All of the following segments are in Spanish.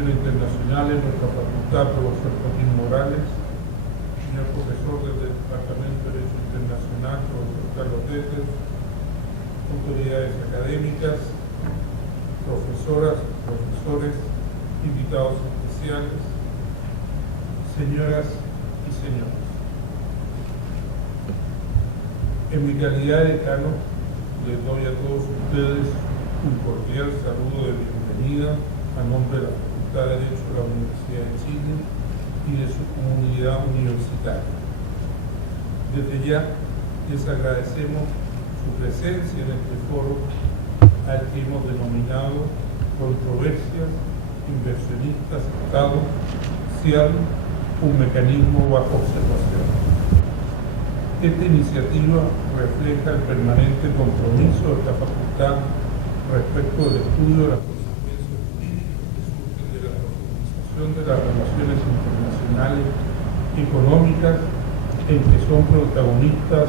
Relaciones Internacionales, nuestra facultad, profesor Joaquín Morales, señor profesor del Departamento de Derecho Internacional, profesor Carlos Tetes, autoridades académicas, profesoras, profesores, invitados especiales, señoras y señores. En mi calidad de decano, les doy a todos ustedes un cordial saludo de bienvenida a nombre de la Facultad de Derecho de la Universidad de Chile y de su comunidad universitaria. Desde ya les agradecemos su presencia en este foro al que hemos denominado Controversias, Inversionistas, Estado, CIADI, un mecanismo bajo observación. Esta iniciativa refleja el permanente compromiso de esta facultad respecto del estudio de las consecuencias jurídicas que surgen de la profundización de las relaciones internacionales económicas en que son protagonistas,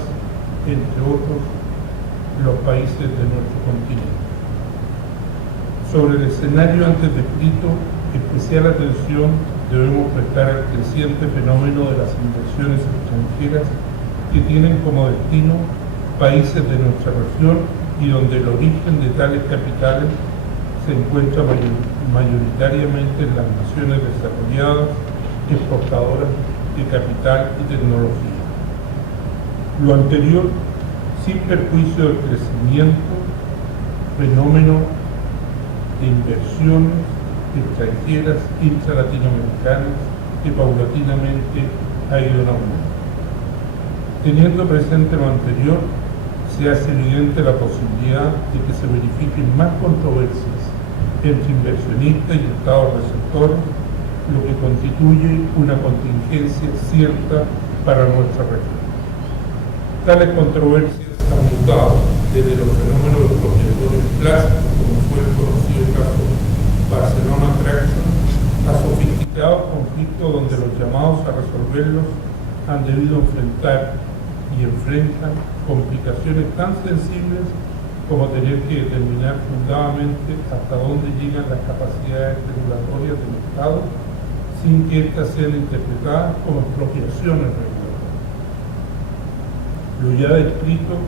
entre otros, los países de nuestro continente. Sobre el escenario antes descrito, especial atención debemos prestar al creciente fenómeno de las inversiones extranjeras que tienen como destino países de nuestra región y donde el origen de tales capitales se encuentra mayoritariamente en las naciones desarrolladas, exportadoras de capital y tecnología. Lo anterior, sin perjuicio del crecimiento, fenómeno de inversiones extranjeras intra-latinoamericanas que paulatinamente ha ido en aumento. Teniendo presente lo anterior, se hace evidente la posibilidad de que se verifiquen más controversias entre inversionistas y estados receptores, lo que constituye una contingencia cierta para nuestra región. Tales controversias han mutado desde los fenómenos de los propietarios clásicos, como fue el conocido caso Barcelona Traction, a sofisticados conflictos donde los llamados a resolverlos han debido enfrentar y enfrentan complicaciones tan sensibles como tener que determinar fundadamente hasta dónde llegan las capacidades regulatorias del Estado sin que éstas sean interpretadas como expropiaciones regulatorias. Lo ya descrito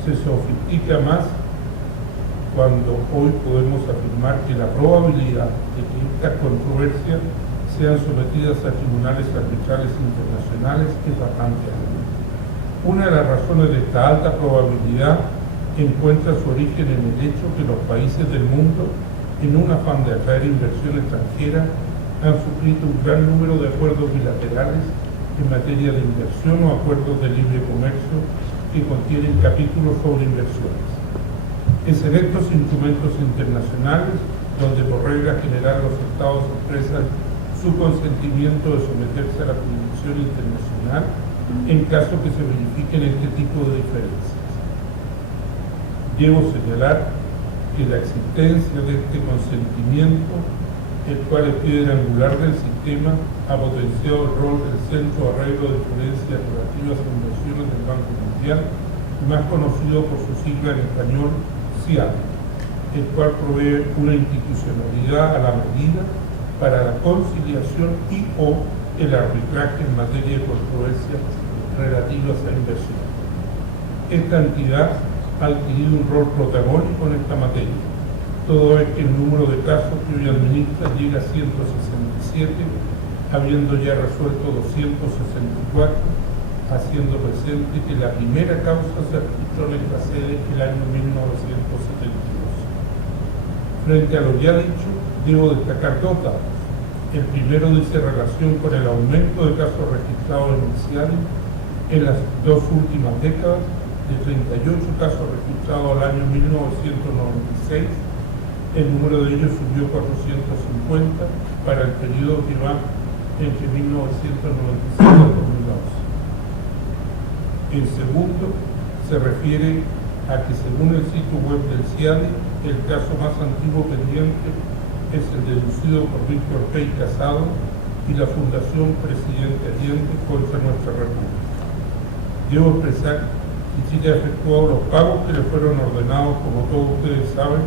se sofistica más cuando hoy podemos afirmar que la probabilidad de que estas controversias sean sometidas a tribunales arbitrales internacionales es bastante alta. Una de las razones de esta alta probabilidad encuentra su origen en el hecho que los países del mundo, en un afán de atraer inversión extranjera, han suscrito un gran número de acuerdos bilaterales en materia de inversión o acuerdos de libre comercio que contienen capítulos sobre inversiones. Es en estos instrumentos internacionales donde por regla general los estados expresan su consentimiento de someterse a la jurisdicción internacional en caso que se verifiquen este tipo de diferencias. Debo señalar que la existencia de este consentimiento, el cual es piedra angular del sistema, ha potenciado el rol del Centro de Arreglo de Diferencias Relativas a Inversiones del Banco Mundial, más conocido por su sigla en español, CIADI, el cual provee una institucionalidad a la medida para la conciliación y o el arbitraje en materia de controversias relativas a inversión. Esta entidad ha adquirido un rol protagónico en esta materia. Todo es que el número de casos que hoy administra llega a 167, habiendo ya resuelto 264, haciendo presente que la primera causa se registró en esta sede el año 1972. Frente a lo ya dicho, debo destacar dos datos. El primero dice relación con el aumento de casos registrados en el CIADI en las dos últimas décadas, de 38 casos registrados al año 1996, el número de ellos subió 450 para el periodo que va entre 1995 y 2011. El segundo se refiere a que según el sitio web del CIADI, el caso más antiguo pendiente es el deducido por Víctor Pey Casado y la Fundación Presidente Allende contra nuestra República. Debo expresar que Chile ha efectuado los pagos que le fueron ordenados, como todos ustedes saben,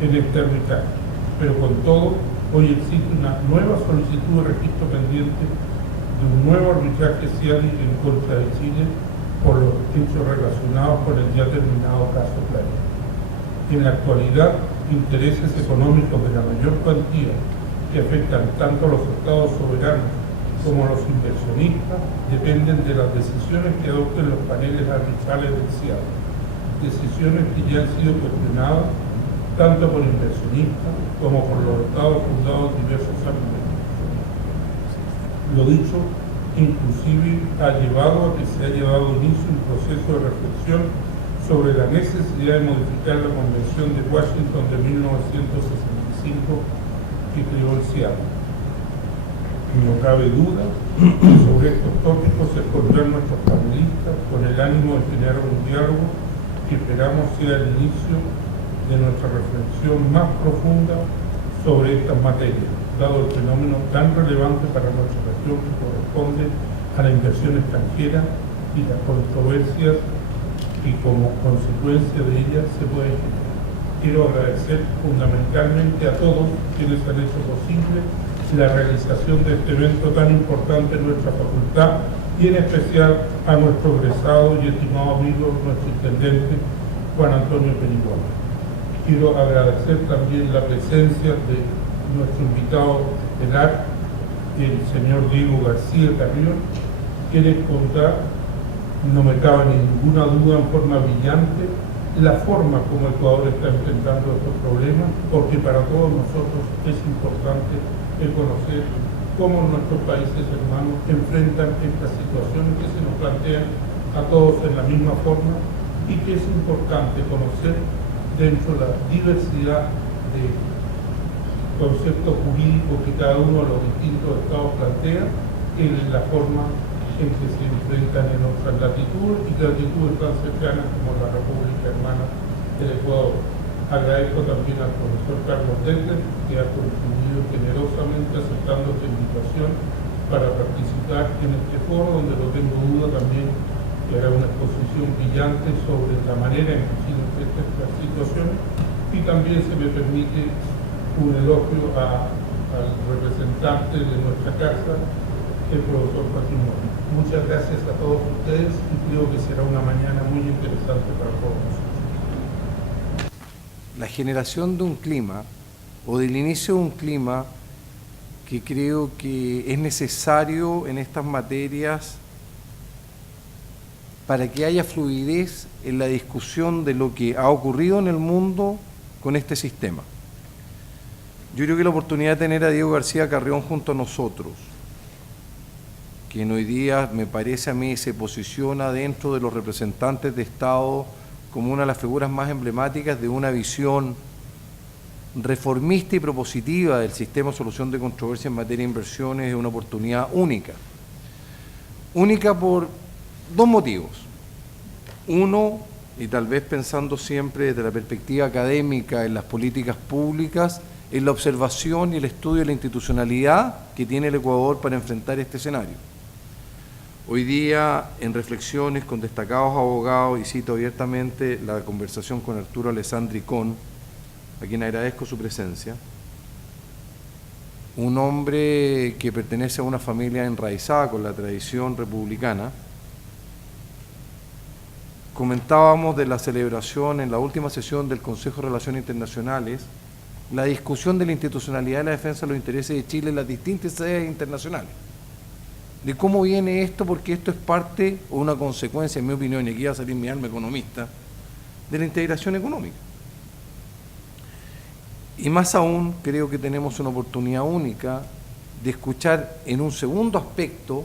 en este arbitraje, pero con todo, Hoy existe una nueva solicitud de registro pendiente de un nuevo arbitraje CIADI en contra de Chile por los hechos relacionados con el ya terminado caso Playa. En la actualidad, intereses económicos de la mayor cuantía que afectan tanto a los estados soberanos como a los inversionistas dependen de las decisiones que adopten los paneles arbitrales del CIADI, decisiones que ya han sido cuestionadas tanto por inversionistas como por los estados fundados en diversos argumentos. Lo dicho, inclusive ha llevado a que se haya dado inicio a un proceso de reflexión sobre la necesidad de modificar la Convención de Washington de 1965 que creó el CIADI. No cabe duda que sobre estos tópicos se expondrán nuestros panelistas con el ánimo de generar un diálogo que esperamos sea el inicio de nuestra reflexión más profunda sobre estas materias, dado el fenómeno tan relevante para nuestra región que corresponde a la inversión extranjera y las controversias que como consecuencia de ellas se pueden generar. Quiero agradecer fundamentalmente a todos quienes han hecho posible la realización de este evento tan importante en nuestra facultad y en especial a nuestro egresado y estimado amigo, nuestro intendente Juan Antonio Perigual. Quiero agradecer también la presencia de nuestro invitado estelar, el señor Diego García Carrión, que les contará, no me cabe ninguna duda, en forma brillante, la forma como Ecuador está enfrentando estos problemas, porque para todos nosotros es importante el conocer cómo nuestros países hermanos enfrentan estas situaciones que se nos plantean a todos en la misma forma y que es importante conocer dentro de la diversidad de conceptos jurídicos que cada uno de los distintos estados plantea, en la forma en que se enfrentan en otras latitudes y latitudes tan cercanas como la República Hermana del Ecuador. Agradezco también al profesor Carlos Deckler, que ha contribuido generosamente aceptando esta invitación para participar en este foro, donde no tengo duda también que hará una exposición brillante sobre la manera en que se enfrentan estas situaciones, y también se me permite un elogio al representante de nuestra casa, el profesor Joaquín Mora. Muchas gracias a todos ustedes y creo que será una mañana muy interesante para todos nosotros. La generación de un clima o del inicio de un clima que creo que es necesario en estas materias para que haya fluidez en la discusión de lo que ha ocurrido en el mundo con este sistema. Yo creo que la oportunidad de tener a Diego García Carrión junto a nosotros, quien hoy día me parece a mí se posiciona dentro de los representantes de Estado como una de las figuras más emblemáticas de una visión reformista y propositiva del sistema de solución de controversias en materia de inversiones, es una oportunidad única. Única por dos motivos. Uno, y tal vez pensando siempre desde la perspectiva académica en las políticas públicas, en la observación y el estudio de la institucionalidad que tiene el Ecuador para enfrentar este escenario. Hoy día, en reflexiones con destacados abogados, y cito abiertamente la conversación con Arturo Alessandri Con, a quien agradezco su presencia, un hombre que pertenece a una familia enraizada con la tradición republicana. Comentábamos de la celebración en la última sesión del Consejo de Relaciones Internacionales, la discusión de la institucionalidad de la defensa de los intereses de Chile en las distintas sedes internacionales. De cómo viene esto, porque esto es parte o una consecuencia, en mi opinión, y aquí va a salir mi alma economista, de la integración económica. Y más aún, creo que tenemos una oportunidad única de escuchar en un segundo aspecto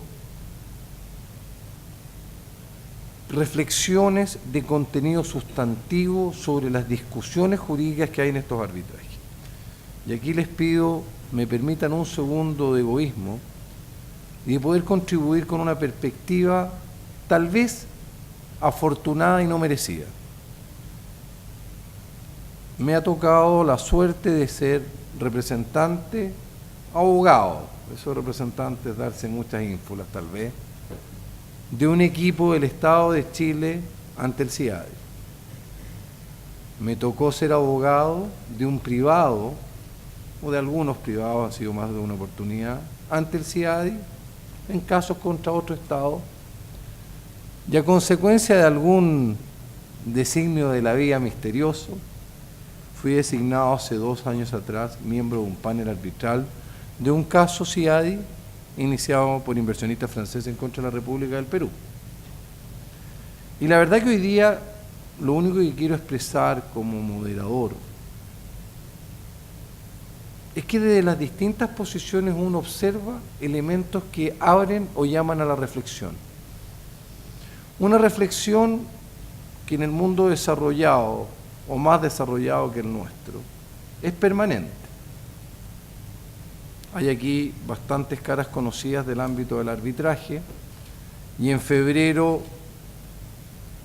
reflexiones de contenido sustantivo sobre las discusiones jurídicas que hay en estos arbitrajes. Y aquí les pido, me permitan un segundo de egoísmo y de poder contribuir con una perspectiva tal vez afortunada y no merecida. Me ha tocado la suerte de ser representante, abogado, esos representantes darse muchas ínfulas tal vez, de un equipo del Estado de Chile ante el CIADI. Me tocó ser abogado de un privado o de algunos privados, han sido más de una oportunidad, ante el CIADI, en casos contra otro Estado, y a consecuencia de algún designio de la vida misterioso, fui designado hace 2 años atrás miembro de un panel arbitral de un caso CIADI iniciado por inversionistas franceses en contra de la República del Perú. Y la verdad que hoy día lo único que quiero expresar como moderador es que desde las distintas posiciones uno observa elementos que abren o llaman a la reflexión. Una reflexión que en el mundo desarrollado, o más desarrollado que el nuestro, es permanente. Hay aquí bastantes caras conocidas del ámbito del arbitraje, y en febrero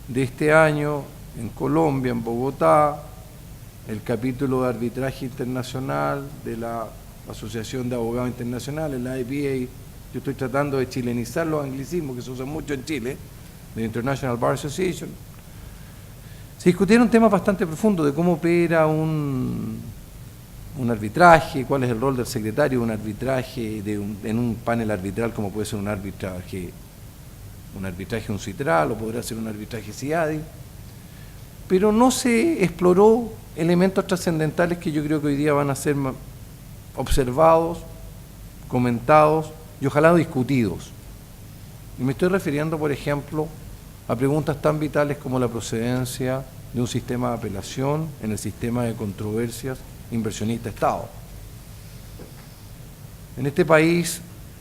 de este año, en Colombia, en Bogotá, el capítulo de arbitraje internacional de la Asociación de Abogados Internacionales, la IBA, yo estoy tratando de chilenizar los anglicismos que se usan mucho en Chile, de International Bar Association, se discutieron temas bastante profundos de cómo opera un arbitraje, cuál es el rol del secretario de un arbitraje, en un panel arbitral, como puede ser un arbitraje uncitral, o podrá ser un arbitraje CIADI, pero no se exploró elementos trascendentales que yo creo que hoy día van a ser observados, comentados y ojalá discutidos. Y me estoy refiriendo, por ejemplo, a preguntas tan vitales como la procedencia de un sistema de apelación en el sistema de controversias inversionista-Estado. En este país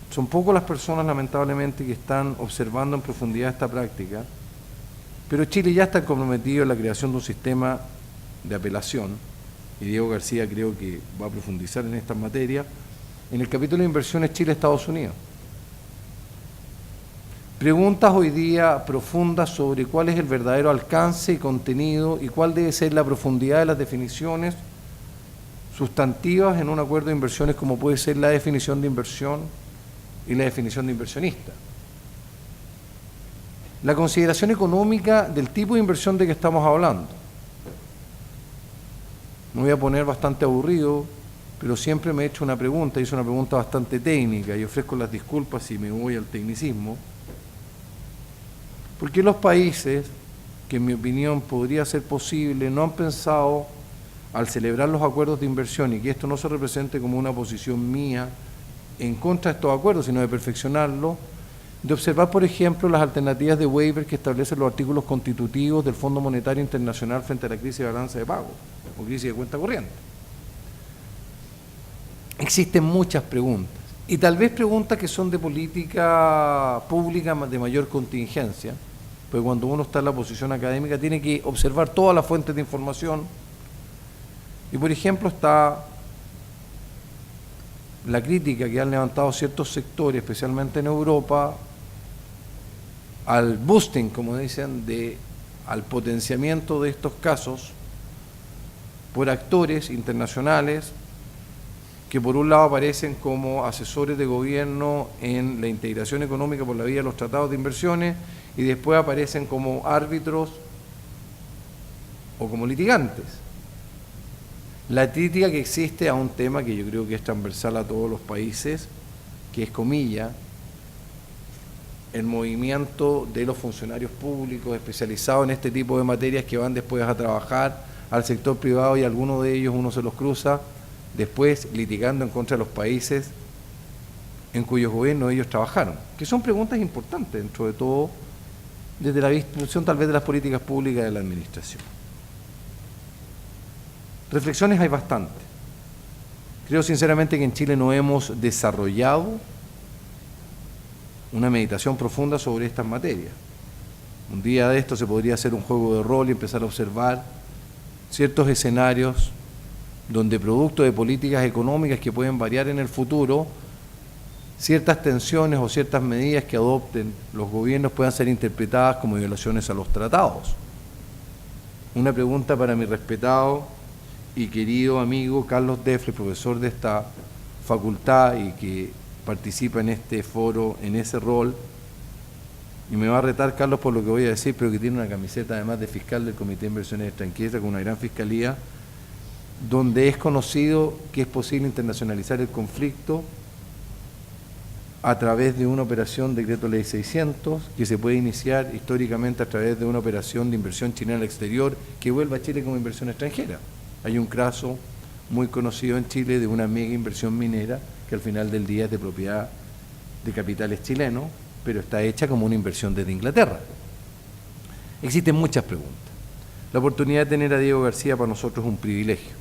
son pocas las personas, lamentablemente, que están observando en profundidad esta práctica, pero Chile ya está comprometido en la creación de un sistema de apelación, y Diego García creo que va a profundizar en esta materia, en el capítulo de inversiones Chile-Estados Unidos. Preguntas hoy día profundas sobre cuál es el verdadero alcance y contenido y cuál debe ser la profundidad de las definiciones sustantivas en un acuerdo de inversiones, como puede ser la definición de inversión y la definición de inversionista. La consideración económica del tipo de inversión de que estamos hablando. Me voy a poner bastante aburrido, pero siempre me he hecho una pregunta, hice una pregunta bastante técnica y ofrezco las disculpas si me voy al tecnicismo. ¿Por qué los países, que en mi opinión podría ser posible, no han pensado, al celebrar los acuerdos de inversión, y que esto no se represente como una posición mía en contra de estos acuerdos, sino de perfeccionarlo, de observar, por ejemplo, las alternativas de waiver que establecen los artículos constitutivos del Fondo Monetario Internacional frente a la crisis de balanza de pago o crisis de cuenta corriente? Existen muchas preguntas, y tal vez preguntas que son de política pública de mayor contingencia, porque cuando uno está en la posición académica tiene que observar todas las fuentes de información, y por ejemplo está la crítica que han levantado ciertos sectores, especialmente en Europa, al boosting, como dicen, al potenciamiento de estos casos por actores internacionales que por un lado aparecen como asesores de gobierno en la integración económica por la vía de los tratados de inversiones y después aparecen como árbitros o como litigantes. La crítica que existe a un tema que yo creo que es transversal a todos los países, que es, comilla, el movimiento de los funcionarios públicos especializados en este tipo de materias que van después a trabajar al sector privado, y algunos de ellos uno se los cruza después litigando en contra de los países en cuyos gobiernos ellos trabajaron, que son preguntas importantes dentro de todo, desde la discusión tal vez de las políticas públicas de la administración. Reflexiones hay bastante. Creo sinceramente que en Chile no hemos desarrollado una meditación profunda sobre estas materias. Un día de esto se podría hacer un juego de rol y empezar a observar ciertos escenarios donde, producto de políticas económicas que pueden variar en el futuro, ciertas tensiones o ciertas medidas que adopten los gobiernos puedan ser interpretadas como violaciones a los tratados. Una pregunta para mi respetado y querido amigo Carlos Defle, profesor de esta facultad y que participa en este foro en ese rol, y me va a retar Carlos por lo que voy a decir, pero que tiene una camiseta además de fiscal del Comité de Inversiones Extranjeras con una gran fiscalía, donde es conocido que es posible internacionalizar el conflicto a través de una operación Decreto Ley 600, que se puede iniciar históricamente a través de una operación de inversión chilena al exterior que vuelva a Chile como inversión extranjera. Hay un caso muy conocido en Chile de una mega inversión minera que al final del día es de propiedad de capitales chilenos, pero está hecha como una inversión desde Inglaterra. Existen muchas preguntas. La oportunidad de tener a Diego García para nosotros es un privilegio.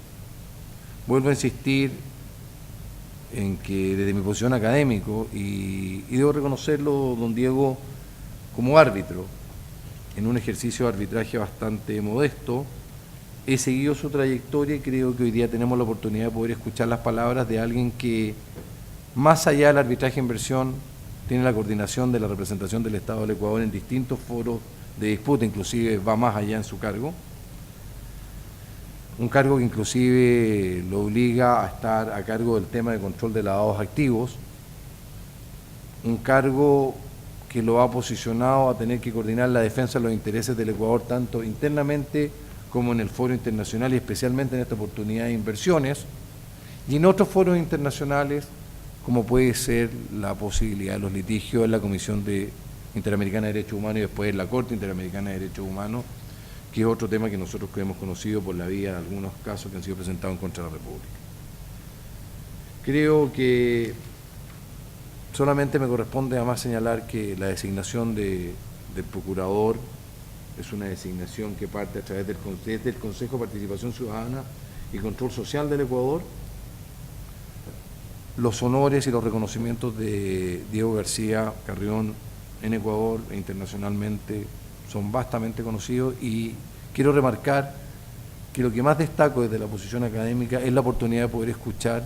Vuelvo a insistir en que desde mi posición académico, y debo reconocerlo, don Diego, como árbitro, en un ejercicio de arbitraje bastante modesto, he seguido su trayectoria y creo que hoy día tenemos la oportunidad de poder escuchar las palabras de alguien que, más allá del arbitraje en inversión, tiene la coordinación de la representación del Estado del Ecuador en distintos foros de disputa, inclusive va más allá en su cargo. Un cargo que inclusive lo obliga a estar a cargo del tema de control de lavados activos, un cargo que lo ha posicionado a tener que coordinar la defensa de los intereses del Ecuador tanto internamente como en el foro internacional y especialmente en esta oportunidad de inversiones y en otros foros internacionales como puede ser la posibilidad de los litigios en la Comisión Interamericana de Derechos Humanos y después en la Corte Interamericana de Derechos Humanos, que es otro tema que nosotros hemos conocido por la vía de algunos casos que han sido presentados en contra de la República. Creo que solamente me corresponde además señalar que la designación del procurador es una designación que parte a través del Consejo de Participación Ciudadana y Control Social del Ecuador. Los honores y los reconocimientos de Diego García Carrión en Ecuador e internacionalmente son vastamente conocidos y quiero remarcar que lo que más destaco desde la posición académica es la oportunidad de poder escuchar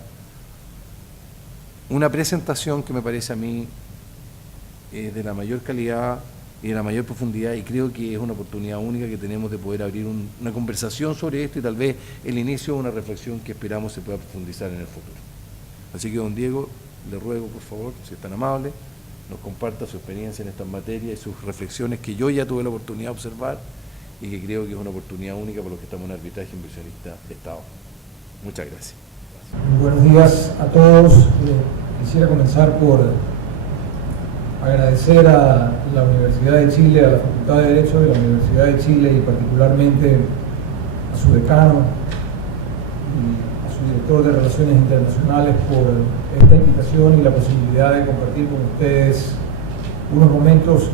una presentación que me parece a mí de la mayor calidad y de la mayor profundidad y creo que es una oportunidad única que tenemos de poder abrir una conversación sobre esto y tal vez el inicio de una reflexión que esperamos se pueda profundizar en el futuro. Así que don Diego, le ruego por favor, si es tan amable, nos comparta su experiencia en estas materias y sus reflexiones que yo ya tuve la oportunidad de observar y que creo que es una oportunidad única para los que estamos en arbitraje inversionista de Estado. Muchas gracias. Buenos días a todos. Quisiera comenzar por agradecer a la Universidad de Chile, a la Facultad de Derecho de la Universidad de Chile y particularmente a su decano y a su director de Relaciones Internacionales por esta invitación y la posibilidad de compartir con ustedes unos momentos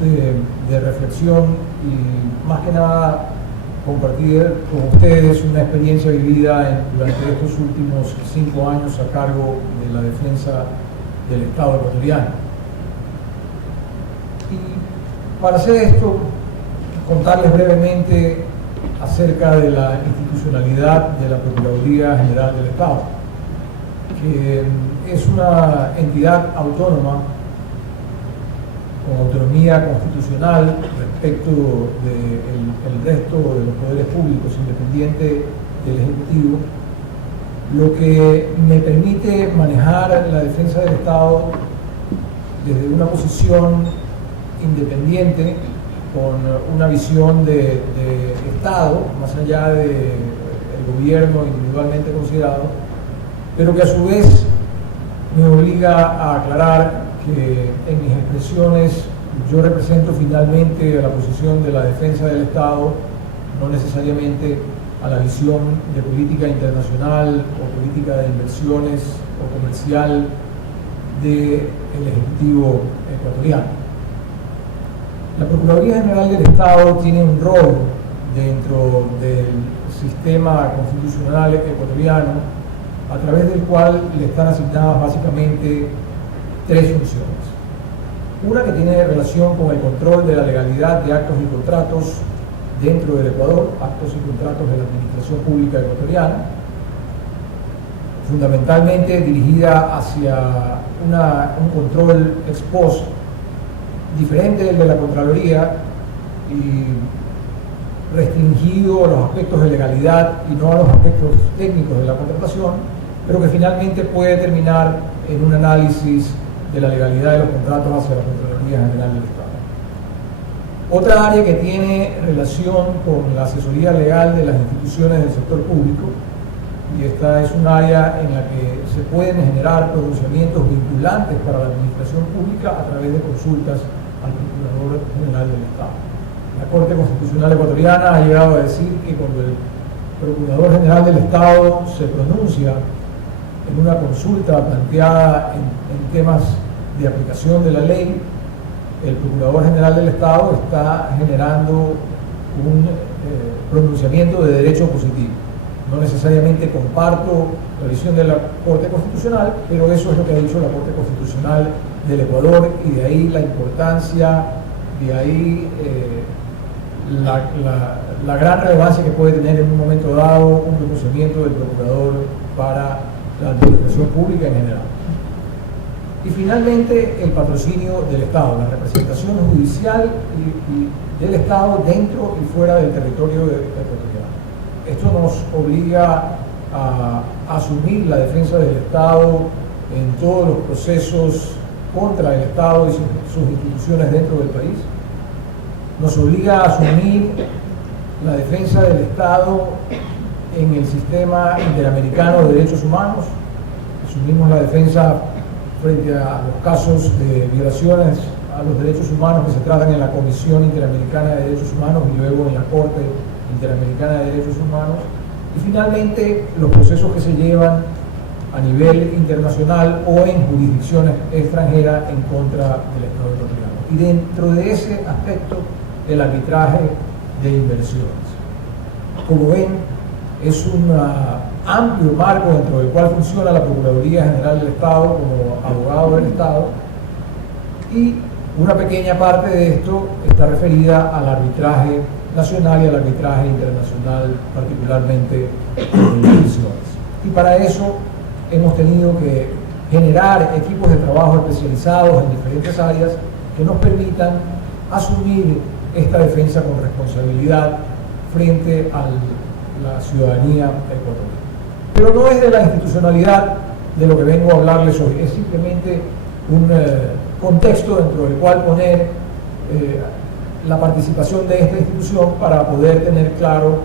de reflexión y más que nada compartir con ustedes una experiencia vivida durante estos últimos 5 años a cargo de la defensa del Estado ecuatoriano. Y para hacer esto, contarles brevemente acerca de la institucionalidad de la Procuraduría General del Estado, que es una entidad autónoma con autonomía constitucional respecto del resto de los poderes públicos, independiente del Ejecutivo, lo que me permite manejar la defensa del Estado desde una posición independiente, con una visión de Estado, más allá del gobierno individualmente considerado, pero que a su vez me obliga a aclarar que en mis expresiones yo represento finalmente a la posición de la defensa del Estado, no necesariamente a la visión de política internacional o política de inversiones o comercial del Ejecutivo ecuatoriano. La Procuraduría General del Estado tiene un rol dentro del sistema constitucional ecuatoriano a través del cual le están asignadas básicamente 3 funciones. Una que tiene relación con el control de la legalidad de actos y contratos dentro del Ecuador, actos y contratos de la Administración Pública Ecuatoriana, fundamentalmente dirigida hacia un control ex post diferente del de la Contraloría y restringido a los aspectos de legalidad y no a los aspectos técnicos de la contratación, pero que finalmente puede terminar en un análisis de la legalidad de los contratos hacia la Contraloría General del Estado. Otra área que tiene relación con la asesoría legal de las instituciones del sector público y esta es un área en la que se pueden generar pronunciamientos vinculantes para la administración pública a través de consultas al Procurador General del Estado. La Corte Constitucional Ecuatoriana ha llegado a decir que cuando el Procurador General del Estado se pronuncia en una consulta planteada en temas de aplicación de la ley, el Procurador General del Estado está generando un pronunciamiento de derecho positivo. No necesariamente comparto la visión de la Corte Constitucional, pero eso es lo que ha dicho la Corte Constitucional del Ecuador, y de ahí la importancia, de ahí la gran relevancia que puede tener en un momento dado un pronunciamiento del Procurador para la administración pública en general. Y finalmente, el patrocinio del Estado, la representación judicial y del Estado dentro y fuera del territorio ecuatoriano. Esto nos obliga a asumir la defensa del Estado en todos los procesos contra el Estado y sus instituciones dentro del país. Nos obliga a asumir la defensa del Estado en el sistema interamericano de derechos humanos. Asumimos la defensa frente a los casos de violaciones a los derechos humanos que se tratan en la Comisión Interamericana de Derechos Humanos y luego en la Corte Interamericana de Derechos Humanos, y finalmente los procesos que se llevan a nivel internacional o en jurisdicciones extranjeras en contra del Estado ecuatoriano. Y dentro de ese aspecto, el arbitraje de inversiones. Como ven, es un amplio marco dentro del cual funciona la Procuraduría General del Estado como abogado del Estado, y una pequeña parte de esto está referida al arbitraje nacional y al arbitraje internacional, particularmente en inversiones. Y para eso hemos tenido que generar equipos de trabajo especializados en diferentes áreas que nos permitan asumir esta defensa con responsabilidad frente a la ciudadanía ecuatoriana. Pero no es de la institucionalidad de lo que vengo a hablarles hoy, es simplemente un contexto dentro del cual poner la participación de esta institución para poder tener claro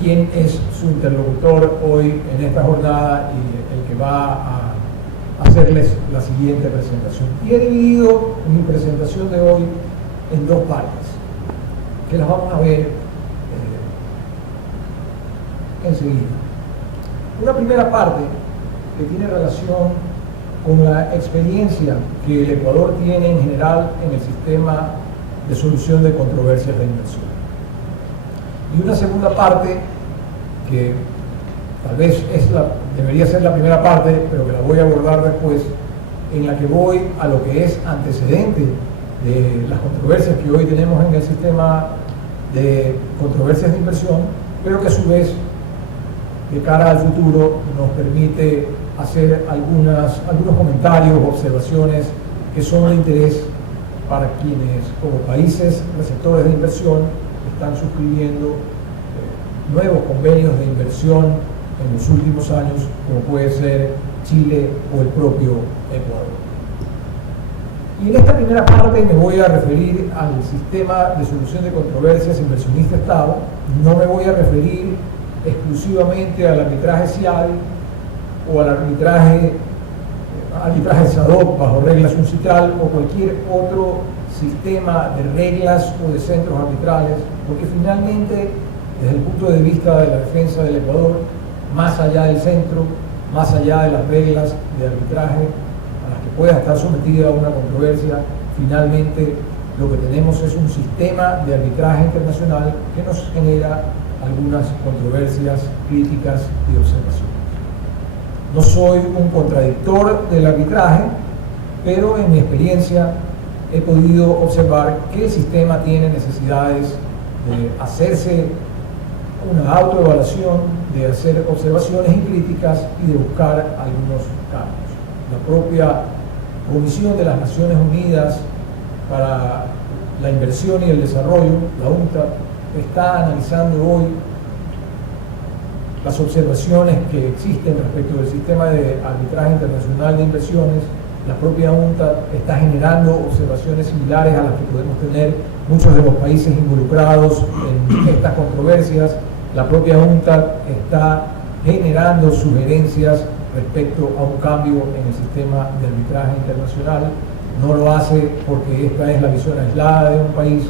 quién es su interlocutor hoy en esta jornada y el que va a hacerles la siguiente presentación. Y he dividido mi presentación de hoy en dos partes, que las vamos a ver enseguida. Una primera parte que tiene relación con la experiencia que el Ecuador tiene en general en el sistema de solución de controversias de inversión. Y una segunda parte que tal vez debería ser la primera parte, pero que la voy a abordar después, en la que voy a lo que es antecedente de las controversias que hoy tenemos en el sistema de controversias de inversión, pero que a su vez, de cara al futuro, nos permite hacer algunos comentarios o observaciones que son de interés para quienes, como países receptores de inversión, están suscribiendo nuevos convenios de inversión en los últimos años, como puede ser Chile o el propio Ecuador. Y en esta primera parte me voy a referir al sistema de solución de controversias inversionista-Estado. No me voy a referir exclusivamente al arbitraje CIADI o al arbitraje SADOC bajo reglas UNCITRAL o cualquier otro sistema de reglas o de centros arbitrales, porque finalmente, desde el punto de vista de la defensa del Ecuador, más allá del centro, más allá de las reglas de arbitraje a las que pueda estar sometida una controversia, finalmente lo que tenemos es un sistema de arbitraje internacional que nos genera algunas controversias, críticas y observaciones. No soy un contradictor del arbitraje, pero en mi experiencia he podido observar que el sistema tiene necesidades de hacerse una autoevaluación, de hacer observaciones y críticas y de buscar algunos cambios. La propia Comisión de las Naciones Unidas para la Inversión y el Desarrollo, la UNCTAD, está analizando hoy las observaciones que existen respecto del sistema de arbitraje internacional de inversiones. La propia UNCTAD está generando observaciones similares a las que podemos tener muchos de los países involucrados en estas controversias. La propia UNCTAD está generando sugerencias respecto a un cambio en el sistema de arbitraje internacional. No lo hace porque esta es la visión aislada de un país,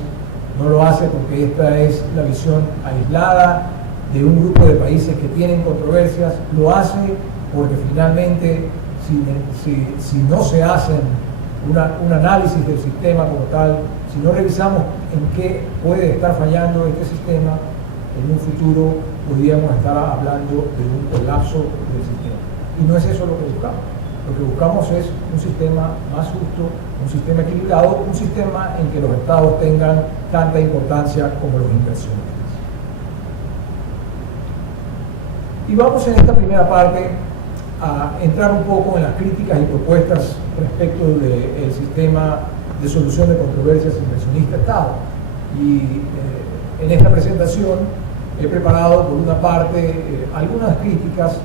no lo hace porque esta es la visión aislada de un grupo de países que tienen controversias, lo hace porque finalmente si no se hacen un análisis del sistema como tal, si no revisamos en qué puede estar fallando este sistema, en un futuro podríamos estar hablando de un colapso del sistema. Y no es eso lo que buscamos. Lo que buscamos es un sistema más justo, un sistema equilibrado, un sistema en que los estados tengan tanta importancia como los inversionistas. Y vamos en esta primera parte a entrar un poco en las críticas y propuestas respecto del sistema de solución de controversias inversionista-Estado. Y en esta presentación he preparado por una parte algunas críticas,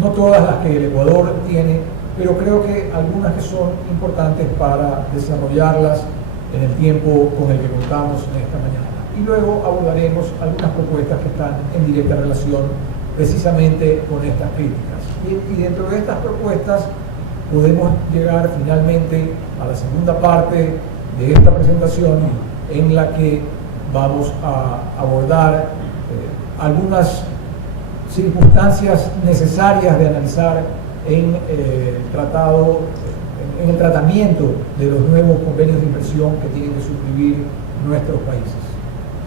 no todas las que el Ecuador tiene, pero creo que algunas que son importantes para desarrollarlas en el tiempo con el que contamos en esta mañana. Y luego abordaremos algunas propuestas que están en directa relación precisamente con estas críticas. Y dentro de estas propuestas podemos llegar finalmente a la segunda parte de esta presentación, en la que vamos a abordar algunas circunstancias necesarias de analizar en el tratamiento de los nuevos convenios de inversión que tienen que suscribir nuestros países.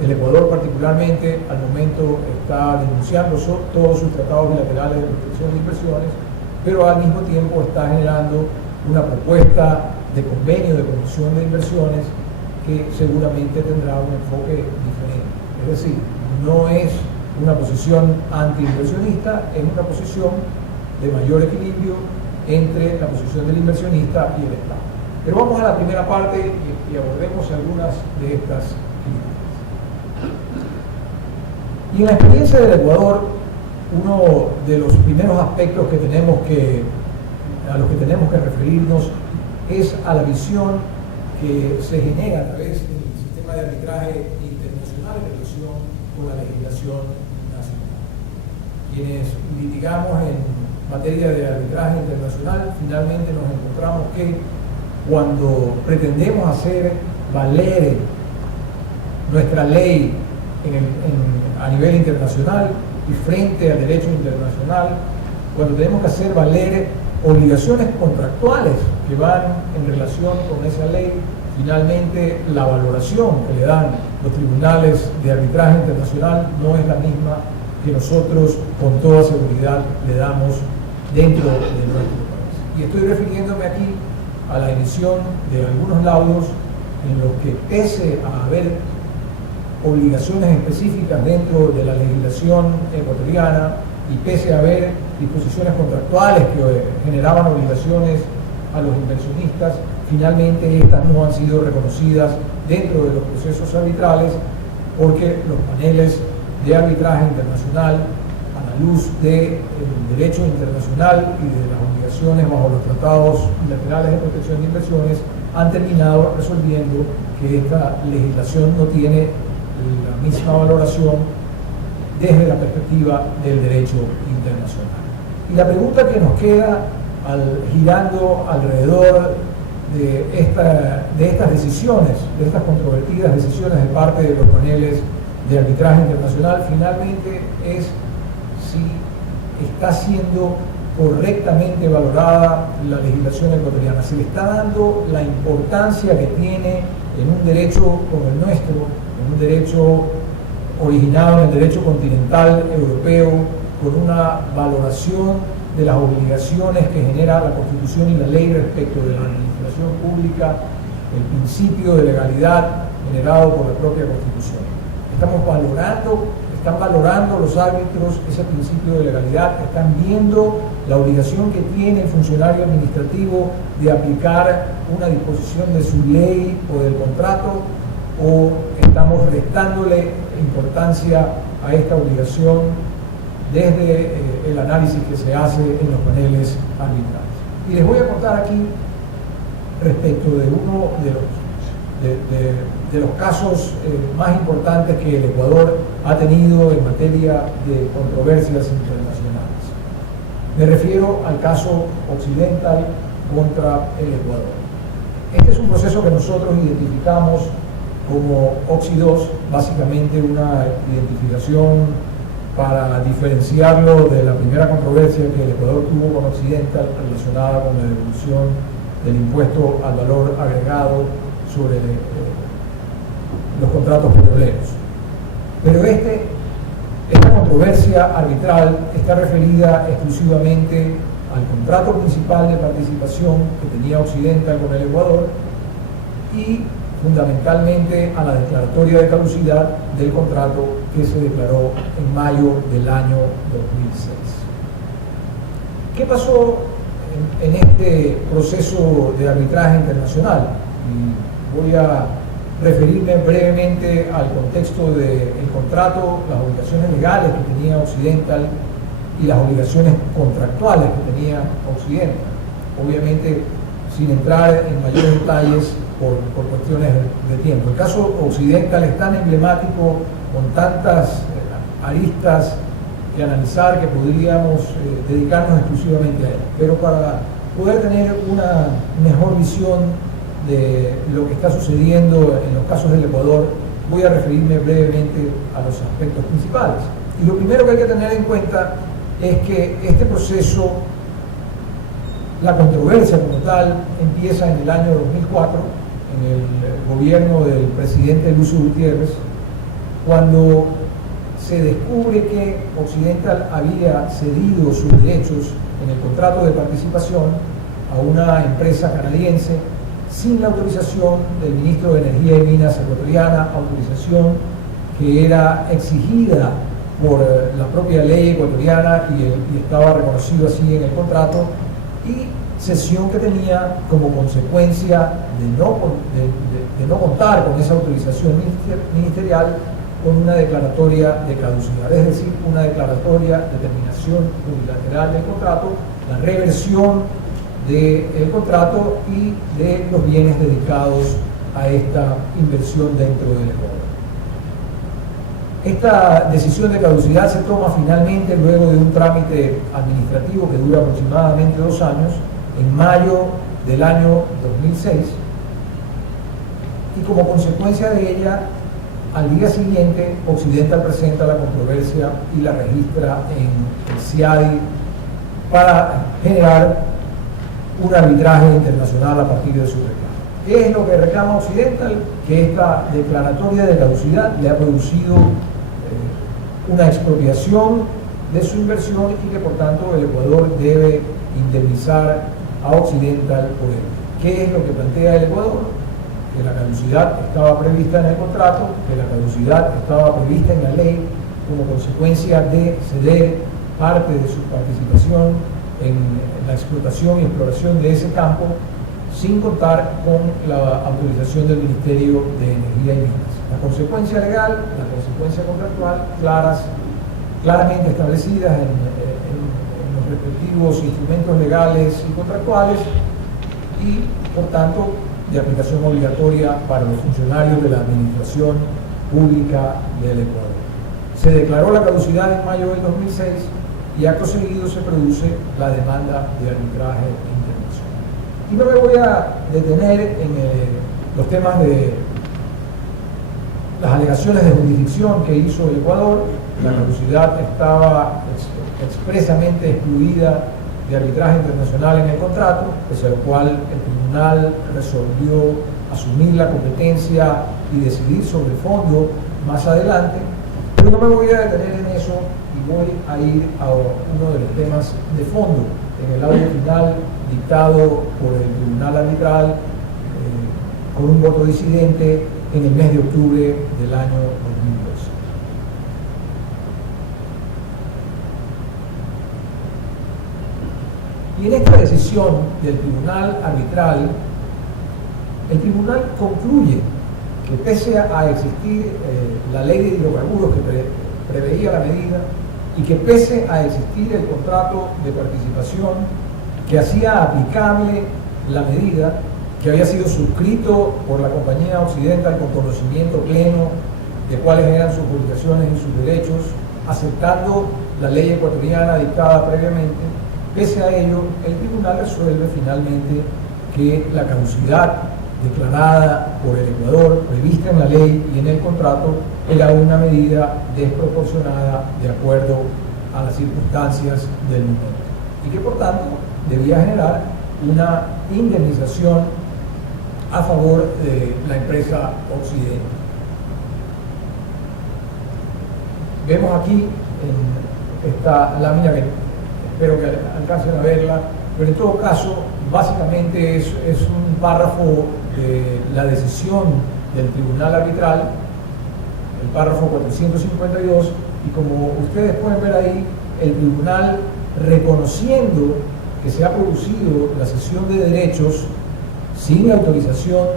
El Ecuador particularmente al momento está denunciando todos sus tratados bilaterales de protección de inversiones, pero al mismo tiempo está generando una propuesta de convenio de promoción de inversiones que seguramente tendrá un enfoque diferente. Es decir, no es una posición anti-inversionista, es una posición de mayor equilibrio entre la posición del inversionista y el Estado. Pero vamos a la primera parte y abordemos algunas de estas críticas. Y en la experiencia del Ecuador, uno de los primeros aspectos a los que tenemos que referirnos es a la visión que se genera a través del sistema de arbitraje internacional en relación con la legislación nacional. Quienes litigamos en materia de arbitraje internacional, finalmente nos encontramos que cuando pretendemos hacer valer nuestra ley a nivel internacional y frente al derecho internacional, cuando tenemos que hacer valer obligaciones contractuales que van en relación con esa ley, finalmente la valoración que le dan los tribunales de arbitraje internacional no es la misma que nosotros con toda seguridad le damos dentro de nuestro país. Y estoy refiriéndome aquí a la emisión de algunos laudos en los que, pese a haber obligaciones específicas dentro de la legislación ecuatoriana y pese a haber disposiciones contractuales que generaban obligaciones a los inversionistas, finalmente estas no han sido reconocidas dentro de los procesos arbitrales, porque los paneles de arbitraje internacional, a la luz del derecho internacional y de las obligaciones bajo los tratados bilaterales de protección de inversiones, han terminado resolviendo que esta legislación no tiene la misma valoración desde la perspectiva del derecho internacional. Y la pregunta que nos queda girando alrededor de estas decisiones, de estas controvertidas decisiones de parte de los paneles de arbitraje internacional, finalmente es si está siendo correctamente valorada la legislación ecuatoriana, se le está dando la importancia que tiene en un derecho como el nuestro, en un derecho originado en el derecho continental europeo, con una valoración de las obligaciones que genera la Constitución y la ley respecto de la administración pública, el principio de legalidad generado por la propia Constitución. Están valorando los árbitros ese principio de legalidad, están viendo la obligación que tiene el funcionario administrativo de aplicar una disposición de su ley o del contrato, o estamos restándole importancia a esta obligación desde el análisis que se hace en los paneles arbitrales. Y les voy a contar aquí respecto de uno de de los casos más importantes que el Ecuador ha tenido en materia de controversias internacionales. Me refiero al caso Occidental contra el Ecuador. Este es un proceso que nosotros identificamos como Oxy-2, básicamente una identificación para diferenciarlo de la primera controversia que el Ecuador tuvo con Occidental relacionada con la devolución del impuesto al valor agregado sobre los contratos petroleros. Pero esta controversia arbitral está referida exclusivamente al contrato principal de participación que tenía Occidental con el Ecuador y fundamentalmente a la declaratoria de caducidad del contrato que se declaró en mayo del año 2006. ¿Qué pasó en este proceso de arbitraje internacional? Y voy a referirme brevemente al contexto del contrato, las obligaciones legales que tenía Occidental y las obligaciones contractuales que tenía Occidental. Obviamente, sin entrar en mayores detalles por cuestiones de tiempo. El caso Occidental es tan emblemático, con tantas aristas que analizar, que podríamos dedicarnos exclusivamente a él. Pero para poder tener una mejor visión de lo que está sucediendo en los casos del Ecuador, voy a referirme brevemente a los aspectos principales. Y lo primero que hay que tener en cuenta es que este proceso, la controversia como tal, empieza en el año 2004, en el gobierno del presidente Lucio Gutiérrez, cuando se descubre que Occidental había cedido sus derechos en el contrato de participación a una empresa canadiense sin la autorización del ministro de Energía y Minas ecuatoriana, autorización que era exigida por la propia ley ecuatoriana y estaba reconocido así en el contrato, y cesión que tenía como consecuencia de no contar con esa autorización ministerial con una declaratoria de caducidad, es decir, una declaratoria de terminación unilateral del contrato, la reversión del contrato y de los bienes dedicados a esta inversión dentro del Ecuador. Esta decisión de caducidad se toma finalmente luego de un trámite administrativo que dura aproximadamente 2 años, en mayo del año 2006, y como consecuencia de ella, al día siguiente, Occidental presenta la controversia y la registra en el CIADI para generar un arbitraje internacional a partir de su reclamo. ¿Qué es lo que reclama Occidental? Que esta declaratoria de caducidad le ha producido una expropiación de su inversión y que por tanto el Ecuador debe indemnizar a Occidental por ello. ¿Qué es lo que plantea el Ecuador? Que la caducidad estaba prevista en el contrato, que la caducidad estaba prevista en la ley como consecuencia de ceder parte de su participación en la explotación y exploración de ese campo sin contar con la autorización del Ministerio de Energía y Minas. La consecuencia legal, la consecuencia contractual, claramente establecidas en los respectivos instrumentos legales y contractuales y, por tanto, de aplicación obligatoria para los funcionarios de la Administración Pública del Ecuador. Se declaró la caducidad en mayo del 2006 y acto seguido se produce la demanda de arbitraje internacional. Y no me voy a detener en los temas de las alegaciones de jurisdicción que hizo el Ecuador. La caducidad estaba expresamente excluida de arbitraje internacional en el contrato, pese a lo cual el tribunal resolvió asumir la competencia y decidir sobre el fondo más adelante, pero no me voy a detener en eso y voy a ir a uno de los temas de fondo. En el audio final dictado por el tribunal arbitral con un voto disidente en el mes de octubre del año 2012. Y en esta decisión del tribunal arbitral, el tribunal concluye que pese a existir la ley de hidrocarburos que preveía la medida y que pese a existir el contrato de participación que hacía aplicable la medida, que había sido suscrito por la compañía Occidental con conocimiento pleno de cuáles eran sus obligaciones y sus derechos, aceptando la ley ecuatoriana dictada previamente. Pese a ello, el tribunal resuelve finalmente que la caducidad declarada por el Ecuador, prevista en la ley y en el contrato, era una medida desproporcionada de acuerdo a las circunstancias del momento y que por tanto debía generar una indemnización a favor de la empresa Occidental. Vemos aquí en esta lámina, que espero que alcancen a verla, pero en todo caso básicamente es un párrafo de la decisión del tribunal arbitral, el párrafo 452, y como ustedes pueden ver ahí, el tribunal, reconociendo que se ha producido la cesión de derechos sin autorización